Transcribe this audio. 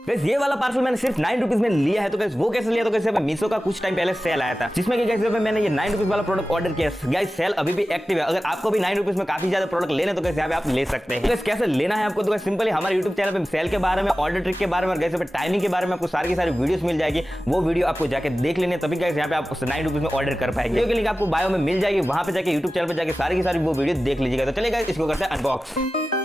Guys ये वाला parcel मैंने सिर्फ 9 रुपीज में लिया है। तो गाइस वो कैसे लिया, तो कैसे मीशो का कुछ टाइम पहले सेल आया था, जिसमें कि गाइस मैंने ये 9 रुपीज वाला प्रोडक्ट ऑर्डर किया। गाइस सेल अभी भी एक्टिव है, अगर आपको भी 9 रुपीज में काफी ज्यादा प्रोडक्ट लेने तो गाइस यहाँ पे आप ले सकते हैं। गाइस कैसे लेना है आपको, तो गाइस सिंपली हमारे यूट्यूब चैनल पे सेल के बारे में, ऑर्डर ट्रिक के बारे में और गाइस टाइमिंग के बारे में आपको सारी की सारी वीडियोस मिल जाएगी। वो वीडियो आपको जाके देख लेने, तभी गाइस यहाँ पे आप 9 रुपीज में ऑर्डर कर पाएंगे। लिंक आपको बायो में मिल जाएगी, वहां पे जाके यूट्यूब चैनल पे जाके सारी की सारी वो वीडियो देख लीजिएगा। तो चलिए गाइस इसको करते हैं अनबॉक्स।